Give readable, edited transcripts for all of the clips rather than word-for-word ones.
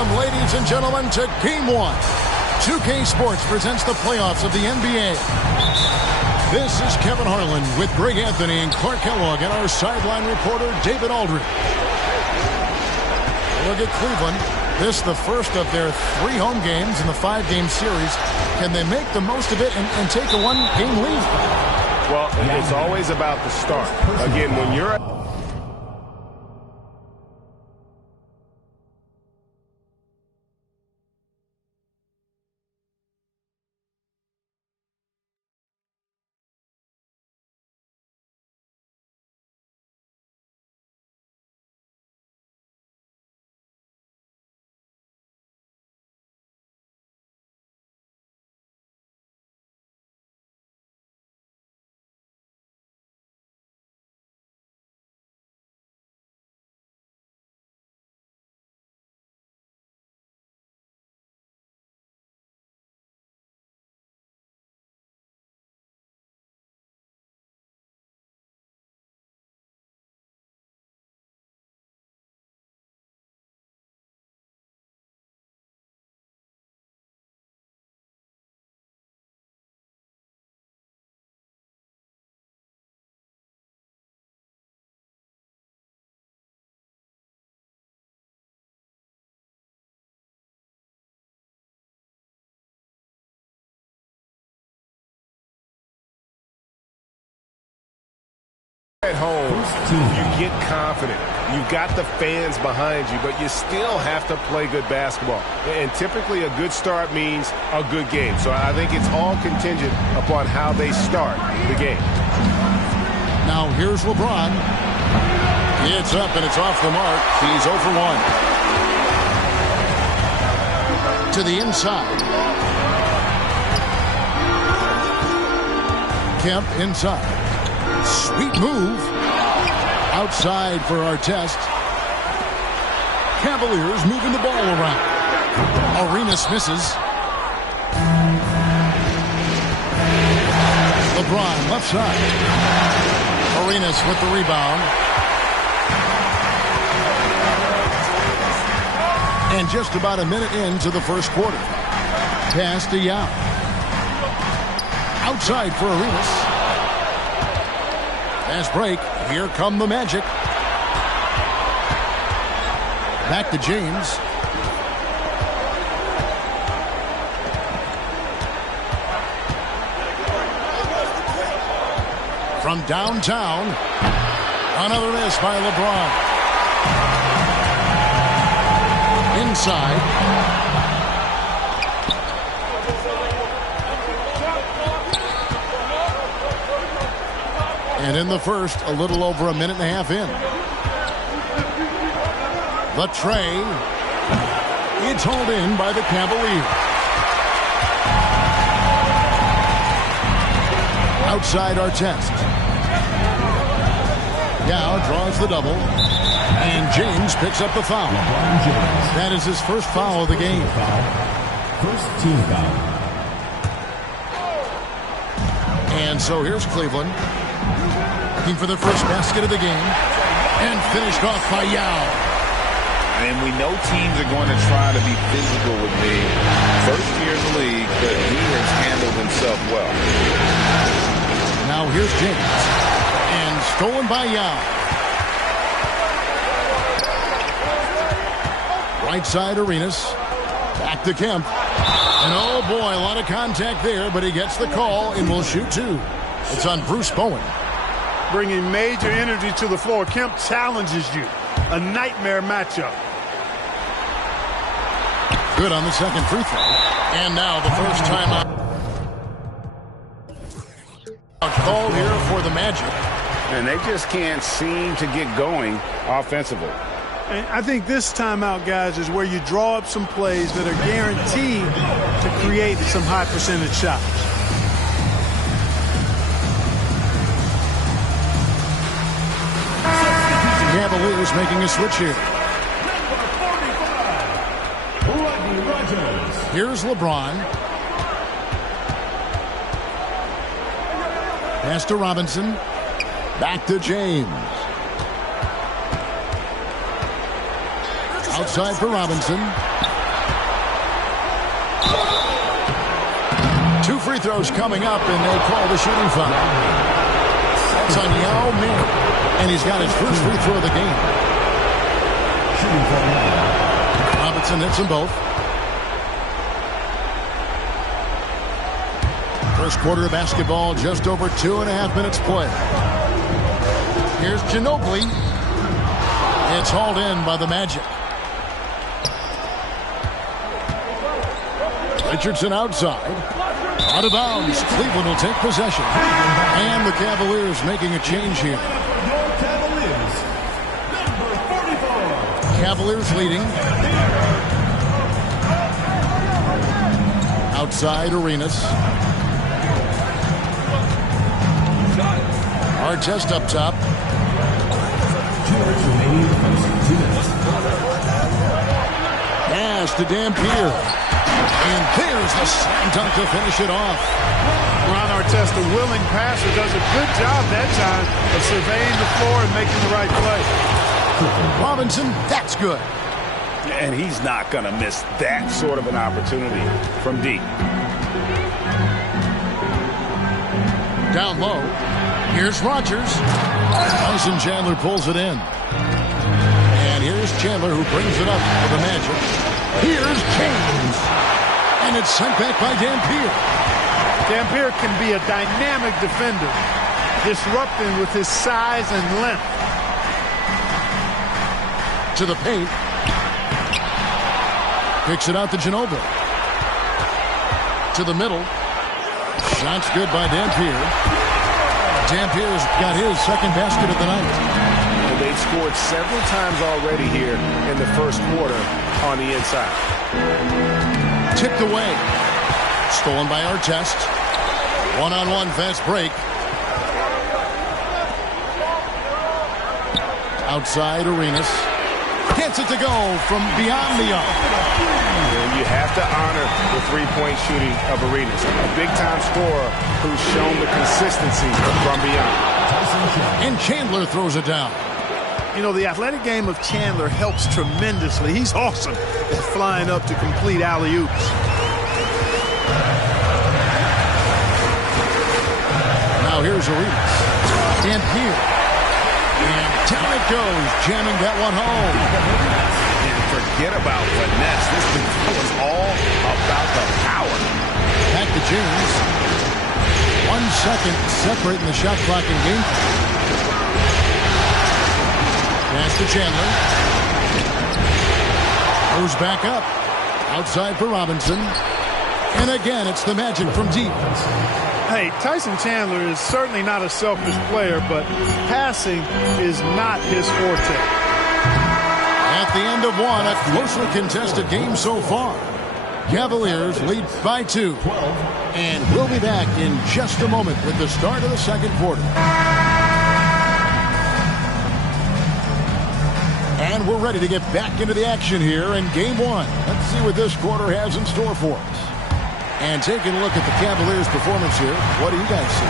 Ladies and gentlemen, to Game 1. 2K Sports presents the playoffs of the NBA. This is Kevin Harlan with Greg Anthony and Clark Kellogg and our sideline reporter, David Aldridge. Look at Cleveland. This is the first of their 3 home games in the 5-game series. Can they make the most of it and take a 1-game lead? Well, it's always about the start. Again, when you're... At home, you get confident. You've got the fans behind you, but you still have to play good basketball. And typically a good start means a good game. So I think it's all contingent upon how they start the game. Now here's LeBron. It's up and it's off the mark. He's 0 for 1. To the inside. Kemp inside. Sweet move. Outside for Artest. Cavaliers moving the ball around. Arenas misses. LeBron left side. Arenas with the rebound. And just about a minute into the first quarter. Pass to Yao. Outside for Arenas. Fast break. Here come the Magic. Back to James. From downtown. Another miss by LeBron. Inside. And in the first, a little over a minute and a half in. The tray. It's hauled in by the Cavaliers. Outside Artest. Yao draws the double. And James picks up the foul. That is his first foul of the game. First team foul. And so here's Cleveland. Looking for the first basket of the game. And finished off by Yao. And we know teams are going to try to be physical with me. First year in the league, but he has handled himself well. Now here's James. And stolen by Yao. Right side Arenas. Back to Kemp. And oh boy, a lot of contact there, but he gets the call and will shoot 2. It's on Bruce Bowen. Bringing major energy to the floor. Kemp challenges you. A nightmare matchup. Good on the second free throw. And now the first timeout. Called here for the Magic. And they just can't seem to get going offensively. And I think this timeout, guys, is where you draw up some plays that are guaranteed to create some high percentage shots. Cavaliers making a switch here. Here's LeBron. Pass to Robinson. Back to James. Outside for Robinson. 2 free throws coming up, and they call the shooting foul. That's on Yao Ming, and he's got his first free throw of the game. Robinson hits them both. First quarter of basketball, just over 2.5 minutes play. Here's Ginobili. It's hauled in by the Magic. Richardson outside. Out of bounds. Cleveland will take possession. And the Cavaliers making a change here. Cavaliers leading. Outside Arenas. Artest up top. Pass to Dampier. And there's the slam dunk to finish it off. Ron Artest, a willing passer, does a good job that time of surveying the floor and making the right play. Robinson, that's good. And he's not going to miss that sort of an opportunity from deep. Down low. Here's Rogers. Tyson Chandler pulls it in. And here's Chandler who brings it up for the Magic. Here's James. And it's sent back by Dampier. Dampier can be a dynamic defender, disrupting with his size and length. To the paint. Picks it out to Ginobili. To the middle. Shot's good by Dampier. Dampier's got his second basket of the night. And they've scored several times already here in the first quarter on the inside. Tipped away. Stolen by Artest. One-on-one fast break. Outside Arenas. Gets it to go from beyond the arc. You have to honor the three-point shooting of Arenas. A big-time scorer who's shown the consistency from beyond. And Chandler throws it down. You know, the athletic game of Chandler helps tremendously. He's awesome at flying up to complete alley-oops. Now here's Arenas. Dampier. And down it goes, jamming that one home. And forget about finesse. This was all about the power. Back to James. 1 second separating the shot clock and game. Pass to Chandler. Moves back up. Outside for Robinson. And again, it's the Magic from deep. Hey, Tyson Chandler is certainly not a selfish player, but passing is not his forte. At the end of one, a closely contested game so far. Cavaliers lead by 2. And we'll be back in just a moment with the start of the second quarter. And we're ready to get back into the action here in game 1. Let's see what this quarter has in store for us. And taking a look at the Cavaliers' performance here, what do you guys see?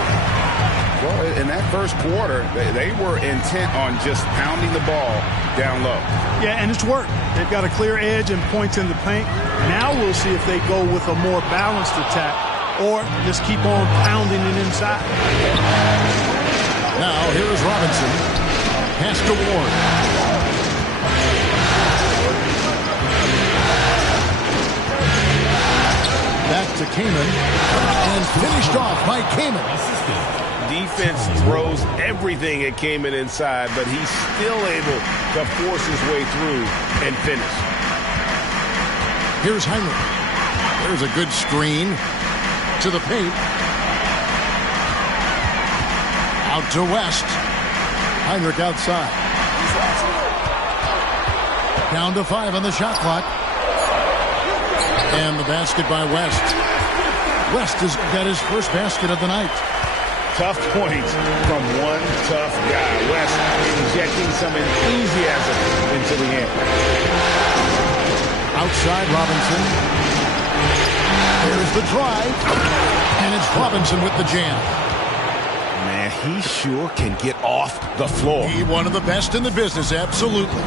Well, in that first quarter, they were intent on just pounding the ball down low. Yeah, and it's worked. They've got a clear edge and points in the paint. Now we'll see if they go with a more balanced attack or just keep on pounding it inside. Now, here is Robinson. Pass to Ward. Back to Kaman. And finished off by Kaman. Defense throws everything at Kaman inside, but he's still able to force his way through and finish. Here's Heinrich. There's a good screen. To the paint. Out to West. Heinrich outside. Down to 5 on the shot clock. And the basket by West. West has got his first basket of the night. Tough points from one tough guy. West injecting some enthusiasm into the game. Outside Robinson. There's the drive. And it's Robinson with the jam. Man, he sure can get off the floor. He one of the best in the business, absolutely.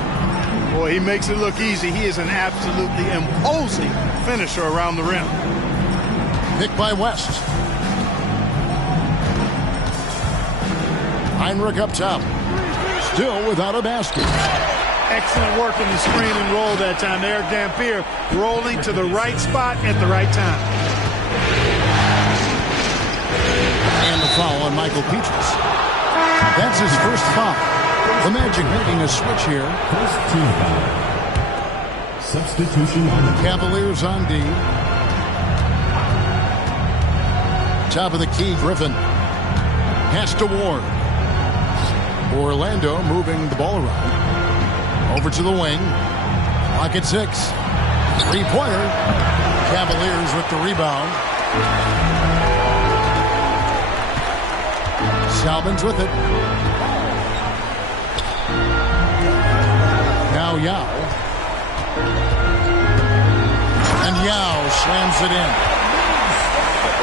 Boy, he makes it look easy. He is an absolutely imposing finisher around the rim. Picked by West. Heinrich up top. Still without a basket. Excellent work in the screen and roll that time. Eric Dampier rolling to the right spot at the right time. And the foul on Michael Peaches. That's his first foul. The Magic making a switch here. First team foul. Substitution on the Cavaliers on D. Top of the key, Griffin. Pass to Ward. Orlando moving the ball around. Over to the wing. Clock at 6. Three-pointer. Cavaliers with the rebound. Salvin's with it. Now Yao. And Yao slams it in.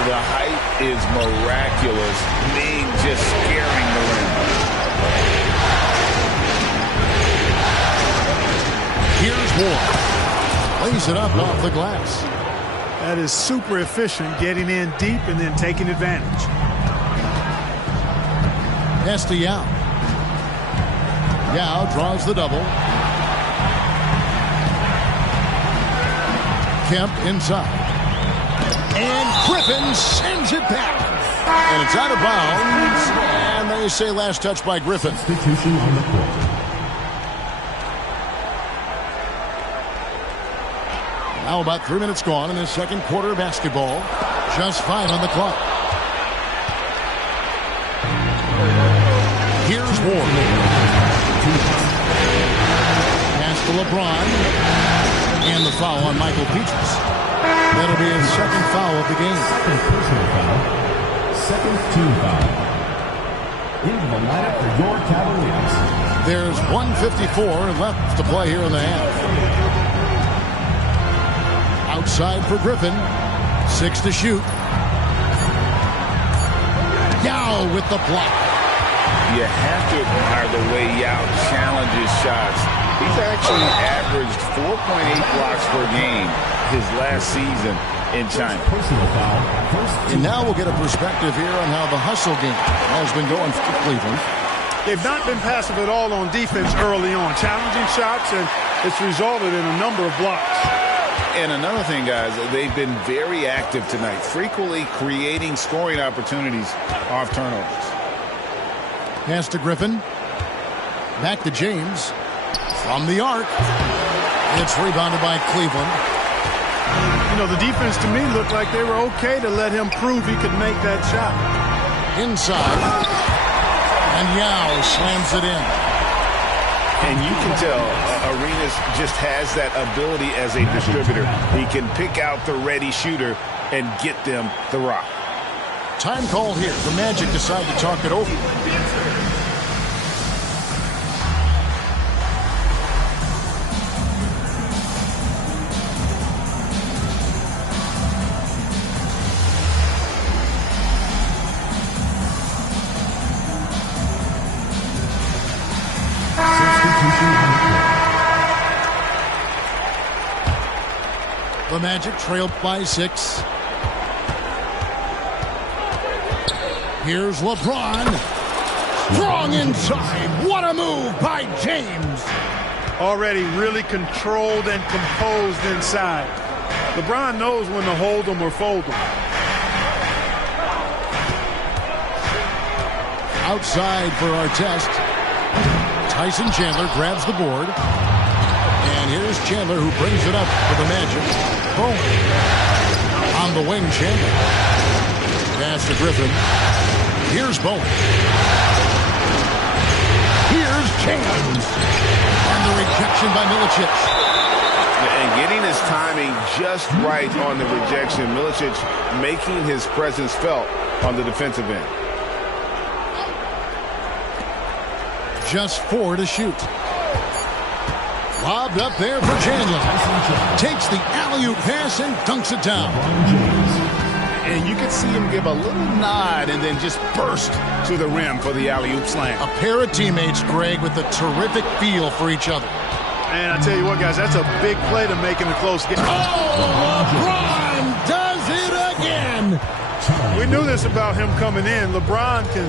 The height is miraculous. Ming just scaring the rim. Here's Ward. Lays it up off the glass. That is super efficient, getting in deep and then taking advantage. Pass to Yao. Yao draws the double. Kemp inside. And Griffin sends it back. And it's out of bounds. And they say last touch by Griffin. substitution on the court. Now about 3 minutes gone in the second quarter of basketball. Just 5 on the clock. Here's Ward. Pass to LeBron. And the foul on Michael Peaches. That'll be his second foul of the game. Second personal foul. Second team foul. Into the lineup for your Cavaliers. There's 1:54 left to play here in the half. Outside for Griffin. 6 to shoot. Yao with the block. You have to admire the way Yao challenges shots. He's actually averaged 4.8 blocks per game his last season in China. Personal foul. First And now we'll get a perspective here on how the hustle game has been going for Cleveland. They've not been passive at all on defense early on. Challenging shots, and it's resulted in a number of blocks. And another thing, guys, they've been very active tonight, frequently creating scoring opportunities off turnovers. Pass to Griffin. Back to James. From the arc. It's rebounded by Cleveland. You know, the defense to me looked like they were okay to let him prove he could make that shot. Inside. And Yao slams it in. And you can tell Arenas just has that ability as a distributor. He can pick out the ready shooter and get them the rock. Time called here. The Magic decide to talk it over. The Magic trail by 6. Here's LeBron. Strong inside. What a move by James. Already really controlled and composed inside. LeBron knows when to hold them or fold them. Outside for Artest. Tyson Chandler grabs the board. And here's Chandler who brings it up for the Magic. Boom. On the wing, Chandler. Pass to Griffin. Here's Bowen. Here's James. And the rejection by Milicic. And getting his timing just right on the rejection. Milicic making his presence felt on the defensive end. Just 4 to shoot. Lobbed up there for Chandler. Takes the alley-oop pass and dunks it down. And you can see him give a little nod and then just burst to the rim for the alley-oop slam. A pair of teammates, Greg, with a terrific feel for each other. And I tell you what, guys, that's a big play to make in a close game. Oh, LeBron does it again. We knew this about him coming in. LeBron can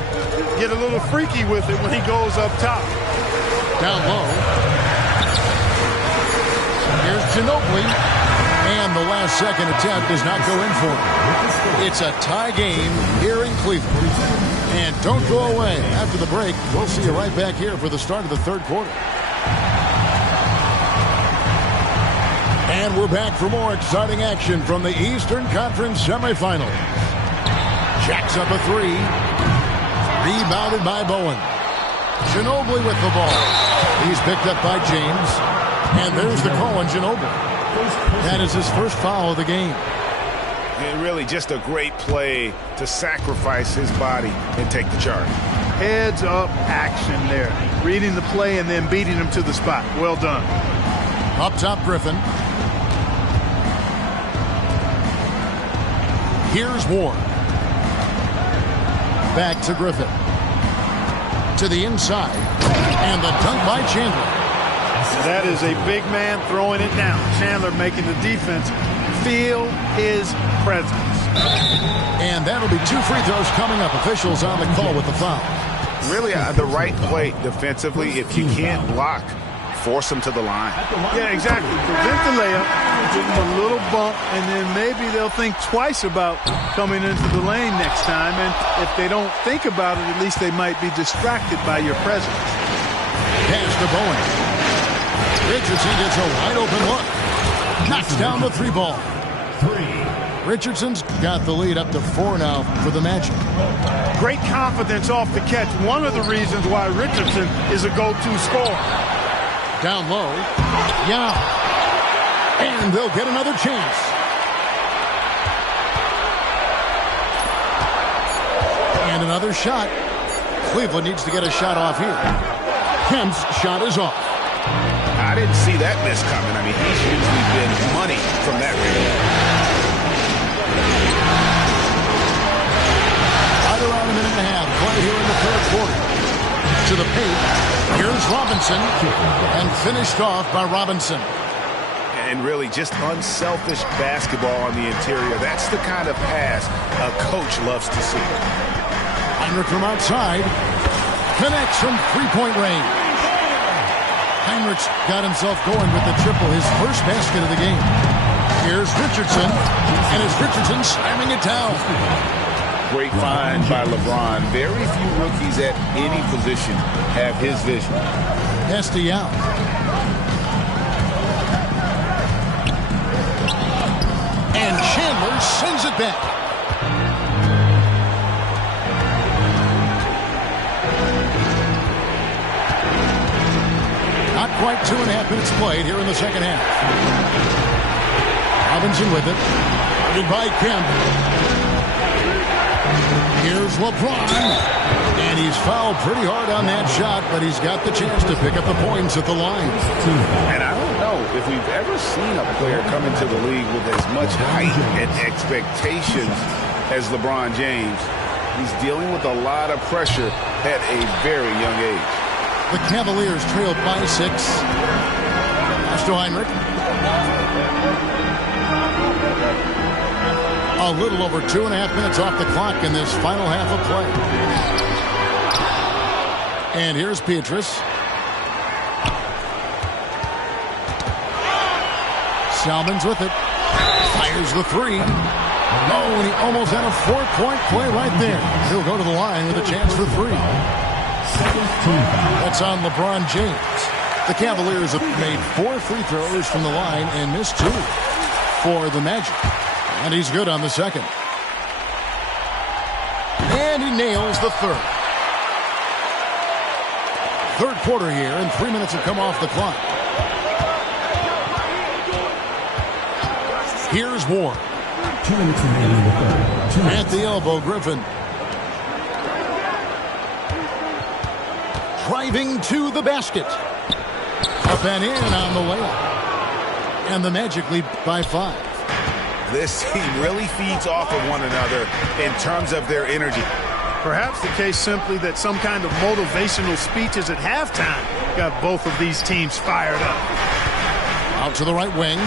get a little freaky with it when he goes up top. Down low. Here's Ginobili. And the last second attempt does not go in for him. It's a tie game here in Cleveland. And don't go away. After the break, we'll see you right back here for the start of the third quarter. And we're back for more exciting action from the Eastern Conference semifinals. Jacks up a three. Rebounded by Bowen. Ginobili with the ball. He's picked up by James. And there's the call on Ginobili. That is his first foul of the game. And really just a great play to sacrifice his body and take the charge. Heads up action there. Reading the play and then beating him to the spot. Well done. Up top, Griffin. Here's Ward. Back to Griffin. To the inside. And the dunk by Chandler. That is a big man throwing it down. Chandler making the defense feel his presence. And that'll be 2 free throws coming up. Officials on the call with the foul. Really the right play defensively. If you can't block, force him to the line. Yeah, exactly. Prevent the layup, give him a little bump, and then maybe they'll think twice about coming into the lane next time. And if they don't think about it, at least they might be distracted by your presence. Pass to Bowen. Richardson gets a wide open look. Knocks down the 3 ball. Richardson's got the lead up to 4 now for the Magic. Great confidence off the catch. One of the reasons why Richardson is a go-to scorer. Down low. Yeah. And they'll get another chance. And another shot. Cleveland needs to get a shot off here. Kemp's shot is off. I didn't see that miss coming. I mean, he's usually been money from that range. Right around a minute and a half. Play here in the third quarter. To the paint. Here's Robinson. And finished off by Robinson. And really just unselfish basketball on the interior. That's the kind of pass a coach loves to see. Heinrich from outside. Connects from three-point range. Heinrich's got himself going with the triple, his first basket of the game. Here's Richardson, and it's Richardson slamming it down. Great find by LeBron. Very few rookies at any position have his vision. Esty out. And Chandler sends it back. Not quite 2.5 minutes played here in the second half. Robinson with it. Guarded by Kemp. Here's LeBron. And he's fouled pretty hard on that shot, but he's got the chance to pick up the points at the line. And I don't know if we've ever seen a player come into the league with as much height and expectations as LeBron James. He's dealing with a lot of pressure at a very young age. The Cavaliers trailed by 6. Pass to Heinrich. A little over 2.5 minutes off the clock in this final half of play. And here's Pietrus. Salmon's with it. Fires the 3. Oh, and he almost had a 4-point play right there. He'll go to the line with a chance for 3. That's on LeBron James. The Cavaliers have made 4 free throws from the line and missed 2 for the Magic. And he's good on the second. And he nails the third. Third quarter here, and 3 minutes have come off the clock. Here's Ward. 2 minutes remaining in the third. 2 minutes. At the elbow, Griffin. Driving to the basket. Up and in on the layup. And the Magic lead by 5. This team really feeds off of one another in terms of their energy. Perhaps the case simply that some kind of motivational speeches at halftime got both of these teams fired up. Out to the right wing.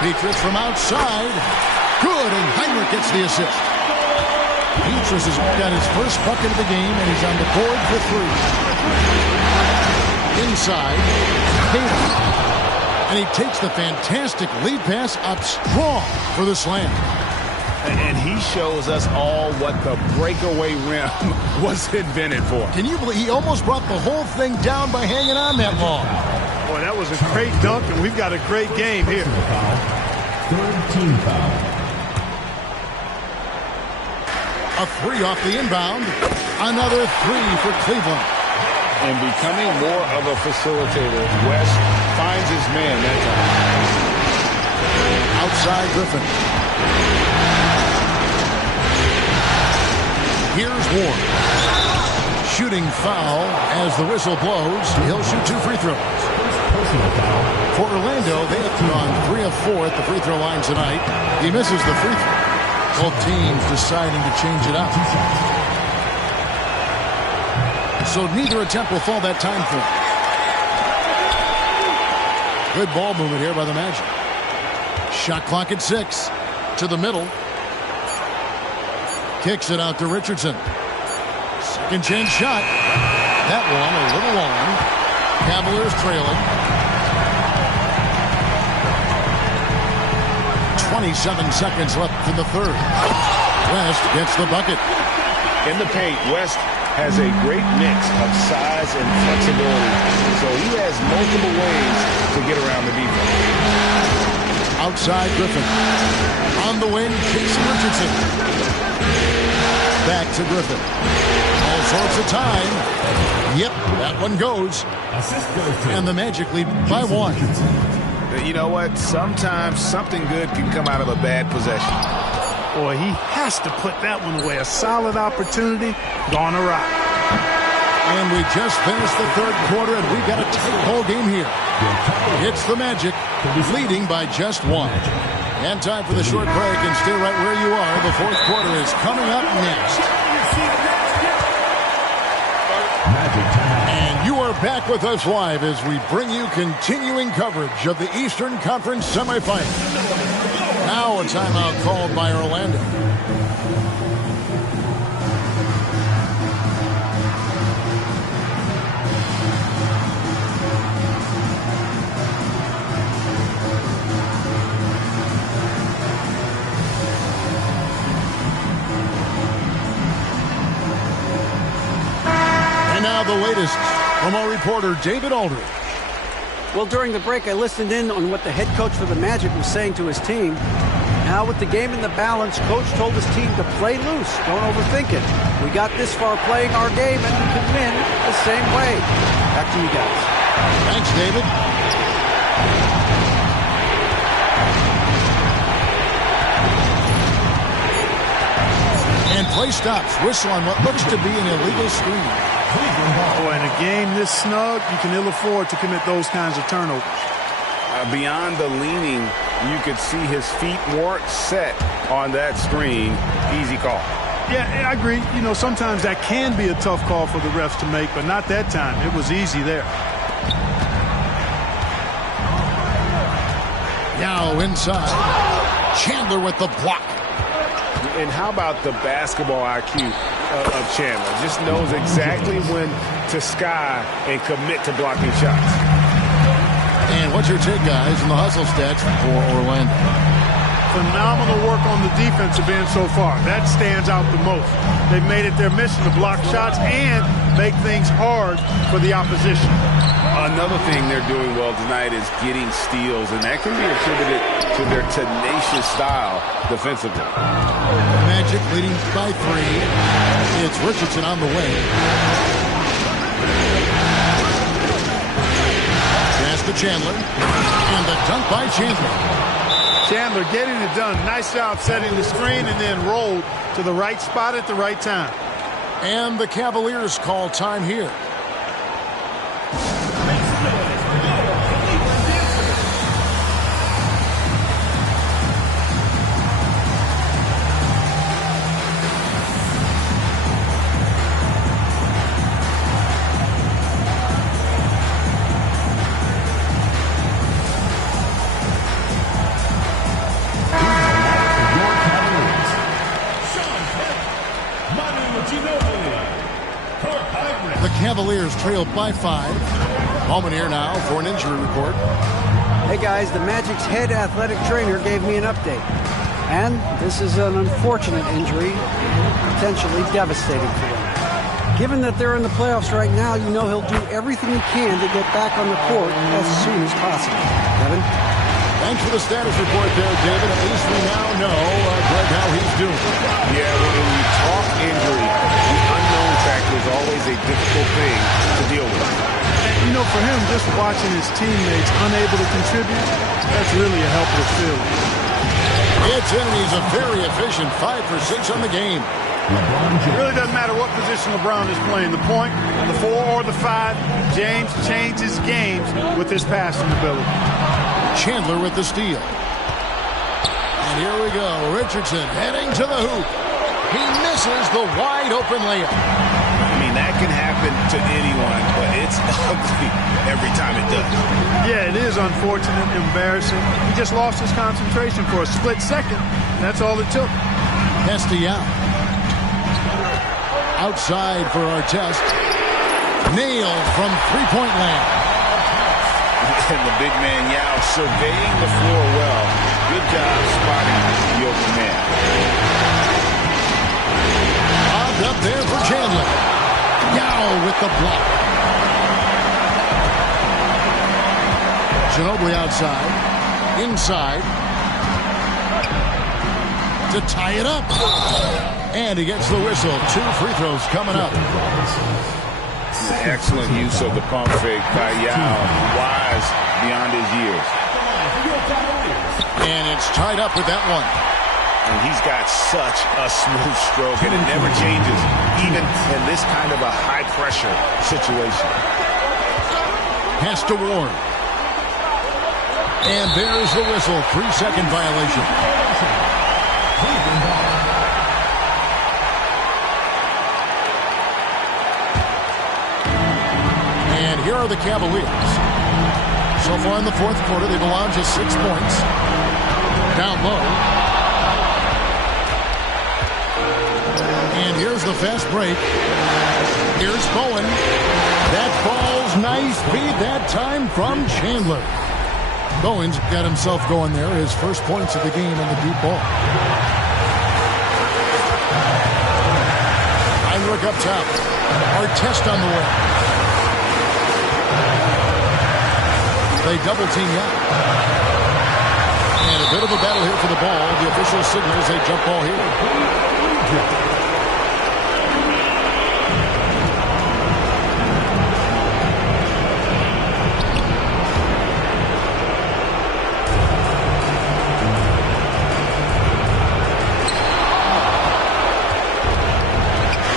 Petrus from outside. Good, and Heinrich gets the assist. Petrus has got his first bucket of the game, and he's on the board for 3. Inside. Tatum. And he takes the fantastic lead pass up strong for the slam. And he shows us all what the breakaway rim was invented for. Can you believe he almost brought the whole thing down by hanging on that long? Boy, that was a great dunk, and we've got a great game here. Third team foul. A 3 off the inbound. Another 3 for Cleveland. And becoming more of a facilitator, West finds his man that time. Outside Griffin. Here's Ward. Shooting foul as the whistle blows. He'll shoot 2 free throws. For Orlando, they have gone 3 of 4 at the free throw line tonight. He misses the free throw. Both teams deciding to change it up. So neither attempt will fall that time for him. Good ball movement here by the Magic. Shot clock at 6. To the middle. Kicks it out to Richardson. Second chance shot. That one a little long. Cavaliers trailing. 27 seconds left in the third. West gets the bucket. In the paint, West has a great mix of size and flexibility. So he has multiple ways to get around the defense. Outside Griffin. On the wing, Jason Richardson. Back to Griffin. All sorts of time. Yep, that one goes. And the Magic lead by 1. You know what? Sometimes something good can come out of a bad possession. Boy, he has to put that one away. A solid opportunity gone awry. And we just finished the third quarter, and we've got a tight ball game here. It's the Magic leading by just 1. And time for the short break, and stay right where you are. The fourth quarter is coming up next. And you are back with us live as we bring you continuing coverage of the Eastern Conference semifinals. Now a timeout called by Orlando. And now the latest from our reporter, David Aldridge. Well, during the break, I listened in on what the head coach for the Magic was saying to his team. Now, with the game in the balance, coach told his team to play loose. Don't overthink it. We got this far playing our game, and we can win the same way. Back to you guys. Thanks, David. And play stops. Whistle on what looks to be an illegal screen. Boy, in a game this snug, you can ill afford to commit those kinds of turnovers. Beyond the leaning, you could see his feet weren't set on that screen. Easy call. Yeah, I agree. You know, sometimes that can be a tough call for the refs to make, but not that time. It was easy there. Now inside. Chandler with the block. And how about the basketball IQ of Chandler? Just knows exactly when to sky and commit to blocking shots. And what's your take, guys, in the hustle stats for Orlando? Phenomenal work on the defensive end so far. That stands out the most. They've made it their mission to block shots and make things hard for the opposition. Another thing they're doing well tonight is getting steals, and that can be attributed to their tenacious style defensively. Magic leading by 3. It's Richardson on the way. Pass to Chandler. And the dunk by Chandler. Chandler getting it done. Nice job setting the screen and then rolled to the right spot at the right time. And the Cavaliers call time here. trailed by 5. Moment here now for an injury report. Hey guys, the Magic's head athletic trainer gave me an update. And this is an unfortunate injury, potentially devastating for them. Given that they're in the playoffs right now, you know he'll do everything he can to get back on the court as soon as possible. Kevin? Thanks for the status report there, David. At least we now know, Greg, how he's doing. Yeah, when you talk injury, the unknown factor is always a difficult thing to deal with. You know, for him, just watching his teammates unable to contribute, that's really a helpless feeling. It's in, and he's a very efficient 5 for 6 on the game. It really doesn't matter what position LeBron is playing, the point, the 4 or the 5. James changes games with his passing ability. Chandler with the steal. And here we go. Richardson heading to the hoop. He misses the wide open layup. I mean, that can happen to anyone, but it's ugly every time it does. Yeah, it is unfortunate, embarrassing. He just lost his concentration for a split second. That's all it took. Castellano. Outside for our test. Nailed from three-point land. And the big man Yao surveying the floor well. Good job spotting the open man. Bobbed up there for Chandler. Yao with the block. Ginobili outside. Inside. To tie it up. And he gets the whistle. 2 free throws coming up. Excellent use of the pump fake by Yao. Wise beyond his years. And it's tied up with that one. And he's got such a smooth stroke, and it never changes, even in this kind of a high-pressure situation. Pass to Ward. And there's the whistle. 3-second violation. And here are the Cavaliers. So far in the fourth quarter, they've allowed just 6 points. Down low. And here's the fast break. Here's Bowen. That falls nice feed that time from Chandler. Bowen's got himself going there. His first points of the game on the deep ball. Heinrich up top. Artest on the way. They double team out. And a bit of a battle here for the ball. The official signals a jump ball here.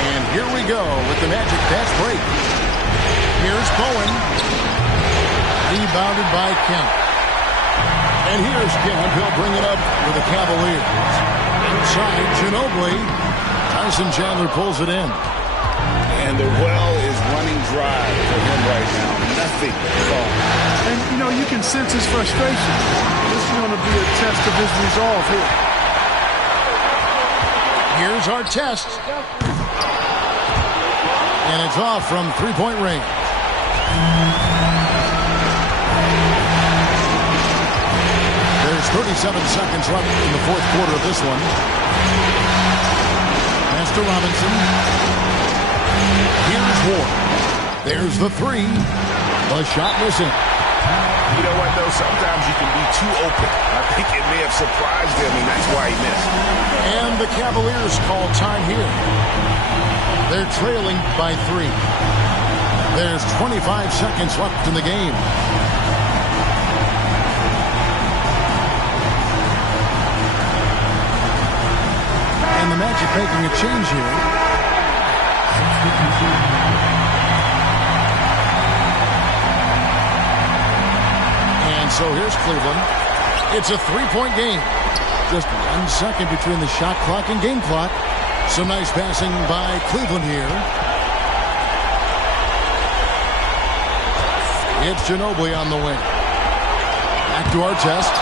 And here we go with the Magic fast break. Here's Bowen. Rebounded by Kemp. And here's Kemp. He'll bring it up with the Cavaliers. Inside, Ginobili. Tyson Chandler pulls it in. And the well is running dry for him right now. Nothing falling. And, you know, you can sense his frustration. This is going to be a test of his resolve here. Here's our test. And it's off from three-point range. There's 37 seconds left in the fourth quarter of this one. Pass to Robinson. Here's Ward. There's the three. The shot missing. You know what, though? Sometimes you can be too open. I think it may have surprised him, and that's why he missed. And the Cavaliers call time here. They're trailing by 3. There's 25 seconds left in the game. And the Magic making a change here. And so here's Cleveland. It's a 3-point game. Just 1 second between the shot clock and game clock. Some nice passing by Cleveland here. It's Ginobili on the wing. Back to our test.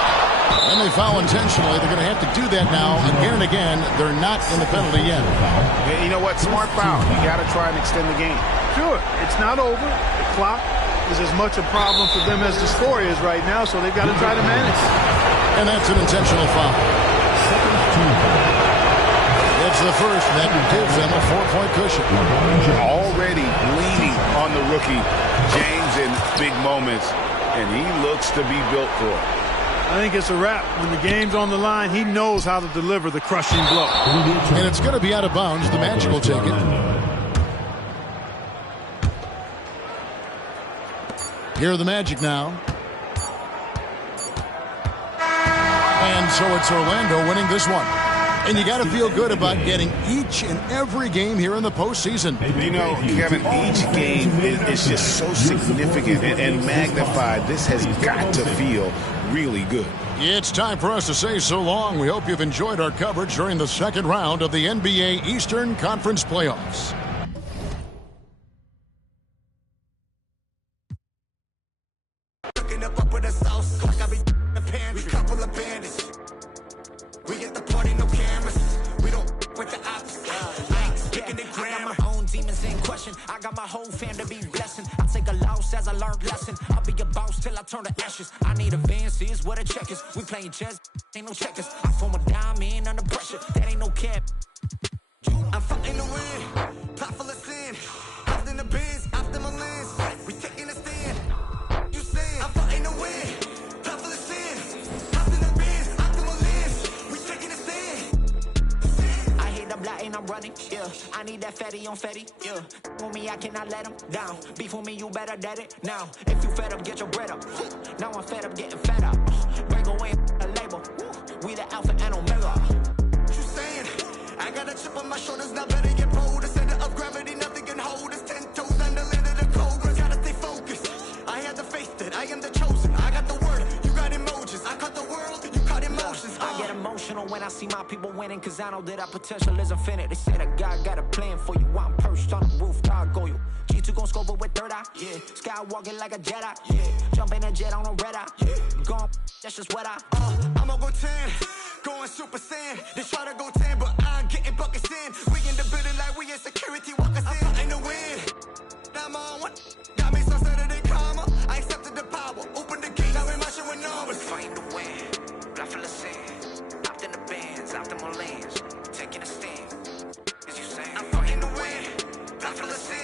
And they foul intentionally. They're going to have to do that now again and again. They're not in the penalty yet. You know what? Smart foul. You got to try and extend the game. sure. It's not over. The clock is as much a problem for them as the score is right now, so they've got to try to manage. And that's an intentional foul. It's the first that gives them a 4-point cushion. Already leaning on the rookie James in big moments, and he looks to be built for it. I think it's a wrap. When the game's on the line, he knows how to deliver the crushing blow. And it's going to be out of bounds. The Magic will take it. Here are the Magic now. And so it's Orlando winning this one. And you got to feel good about getting each and every game here in the postseason. You know, Kevin, each game is just so significant and magnified. This has got to feel really good. It's time for us to say so long. We hope you've enjoyed our coverage during the second round of the NBA Eastern Conference Playoffs. I got my whole fam to be blessing. I take a loss as I learned lesson. I'll be a boss till I turn to ashes. I need advances where the checkers. We playing chess, ain't no checkers. I form a diamond under pressure. That ain't no cap. I'm fighting to win. Plot full of sin. Hopped in the biz, after my lens. We taking a stand. You saying I'm fighting to win. Plot full of sin. Hopped in the biz, after my lens. We taking a stand. I hit the block and I'm running. Yeah, I need that fatty on fatty. Yeah. On me, I cannot let them down. Beef with me, you better dead it now. If you fed up, get your bread up. Now I'm fed up, getting fed up. Break away a label. We the alpha and omega. What you saying? I got a chip on my shoulders, now better get bold. The center of gravity, nothing can hold us. 10 toes under the land of the cobras. Gotta stay focused. I had the faith that I am the chosen. I got the word, you got emojis. I caught the world, you caught emotions. I get emotional when I see my people winning, cause I know that our potential is infinite. They say that God got a plan for you. I'm perched on the roof, God go you. G2 gon' scope it with third eye, yeah. Skywalking like a Jedi, yeah. Jump in a jet on a red eye, yeah. Gone, that's just what I'ma go 10, going super saiyan. They try to go 10, but I'm getting buckets in. We in the building like we in security, walk us in. I'm fighting to win, I'm on one. Got me so Saturday karma, I accepted the power. Open the gate, now we're marching with numbers. Fighting to win, blood full of sin. Hopped in the bands, out the Molins, taking a stand. As you say, I'm fighting to win, blood full of sin.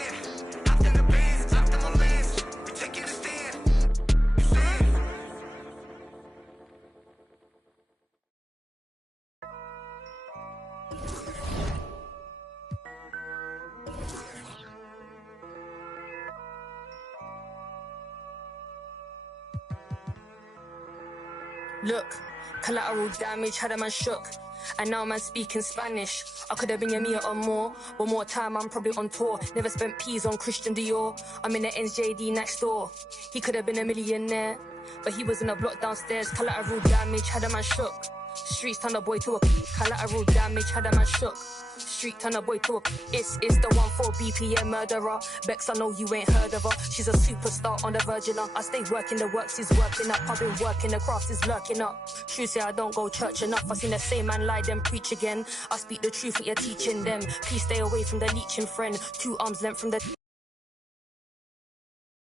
Look, collateral damage had a man shook. And now man speaking Spanish. I could have been a meter or more. One more time I'm probably on tour. Never spent peas on Christian Dior. I'm in the NJD next door. He could have been a millionaire, but he was in a block downstairs. Collateral damage had a man shook. Streets turn a boy to a collateral damage had a man shook. Street turn a boy to a it's the 1-4 BPM murderer. Bex, I know you ain't heard of her. She's a superstar on the Virgin. I stay working, the works is working up. I've been working, the craft is lurking up. True say I don't go church enough. I seen the same man lie then preach again. I speak the truth, what you're teaching them. Please stay away from the leeching friend. 2 arms length from the